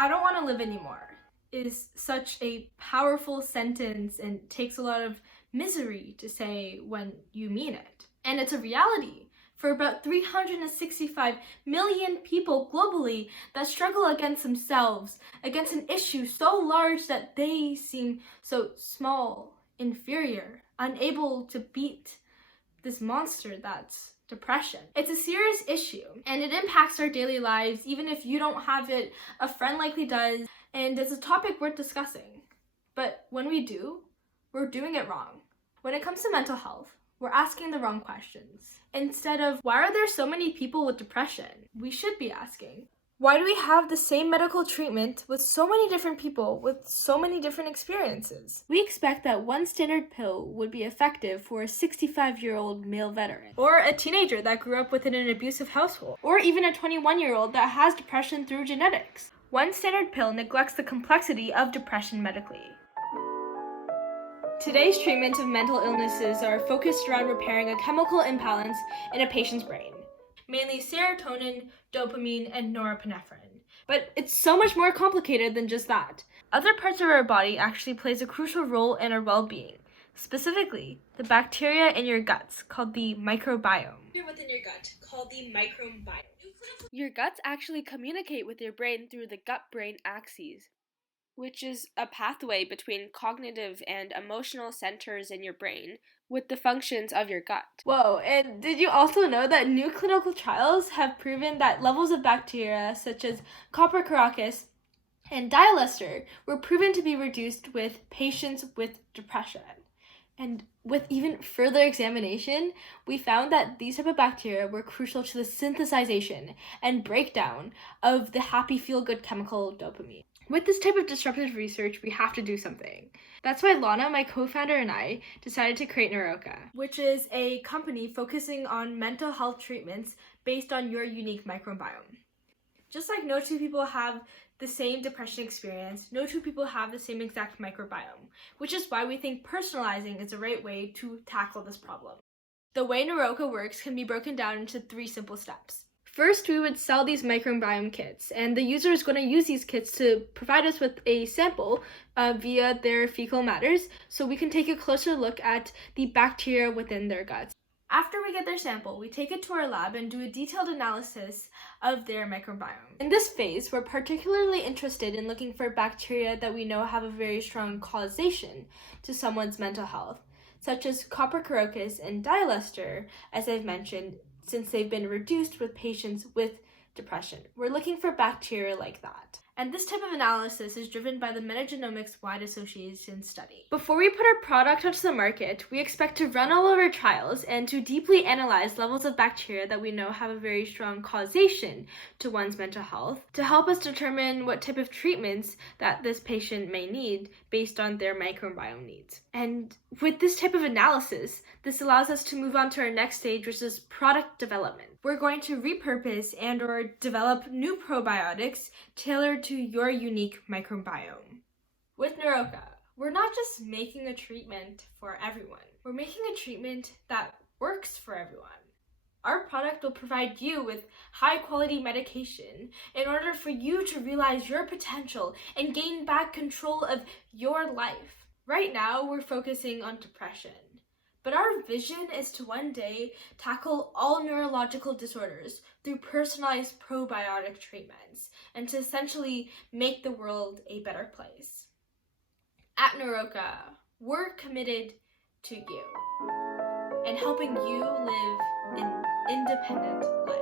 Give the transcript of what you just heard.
I don't want to live anymore is such a powerful sentence and takes a lot of misery to say when you mean it. And it's a reality for about 365 million people globally that struggle against themselves, against an issue so large that they seem so small, inferior, unable to beat this monster that's depression. It's a serious issue and it impacts our daily lives even if you don't have it, a friend likely does, and it's a topic worth discussing. But when we do, we're doing it wrong. When it comes to mental health, we're asking the wrong questions. Instead of, why are there so many people with depression? We should be asking, why do we have the same medical treatment with so many different people with so many different experiences? We expect that one standard pill would be effective for a 65-year-old male veteran, or a teenager that grew up within an abusive household, or even a 21-year-old that has depression through genetics. One standard pill neglects the complexity of depression medically. Today's treatment of mental illnesses are focused around repairing a chemical imbalance in a patient's brain, mainly serotonin, dopamine, and norepinephrine. But it's so much more complicated than just that. Other parts of our body actually plays a crucial role in our well-being, specifically the bacteria in your guts, called the microbiome. Within your gut, called the microbiome. Your guts actually communicate with your brain through the gut-brain axis, which is a pathway between cognitive and emotional centers in your brain with the functions of your gut. Whoa, and did you also know that new clinical trials have proven that levels of bacteria such as Coccus and Dialester were proven to be reduced with patients with depression. And with even further examination, we found that these type of bacteria were crucial to the synthesization and breakdown of the happy feel-good chemical dopamine. With this type of disruptive research, we have to do something. That's why Lana, my co-founder, and I decided to create Neuroqa, which is a company focusing on mental health treatments based on your unique microbiome. Just like no two people have the same depression experience, no two people have the same exact microbiome, which is why we think personalizing is the right way to tackle this problem. The way Naropa works can be broken down into 3 simple steps. First, we would sell these microbiome kits, and the user is going to use these kits to provide us with a sample via their fecal matters so we can take a closer look at the bacteria within their guts. After we get their sample, we take it to our lab and do a detailed analysis of their microbiome. In this phase, we're particularly interested in looking for bacteria that we know have a very strong causation to someone's mental health, such as Coccus and Dialester, as I've mentioned, since they've been reduced with patients with depression. We're looking for bacteria like that. And this type of analysis is driven by the Metagenomics-Wide Association study. Before we put our product onto the market, we expect to run all of our trials and to deeply analyze levels of bacteria that we know have a very strong causation to one's mental health to help us determine what type of treatments that this patient may need based on their microbiome needs. And with this type of analysis, this allows us to move on to our next stage, which is product development. We're going to repurpose and or develop new probiotics tailored to your unique microbiome. With Neuroqa, we're not just making a treatment for everyone. We're making a treatment that works for everyone. Our product will provide you with high-quality medication in order for you to realize your potential and gain back control of your life. Right now, we're focusing on depression. But our vision is to one day tackle all neurological disorders through personalized probiotic treatments and to essentially make the world a better place. At Naropa, we're committed to you and helping you live an independent life.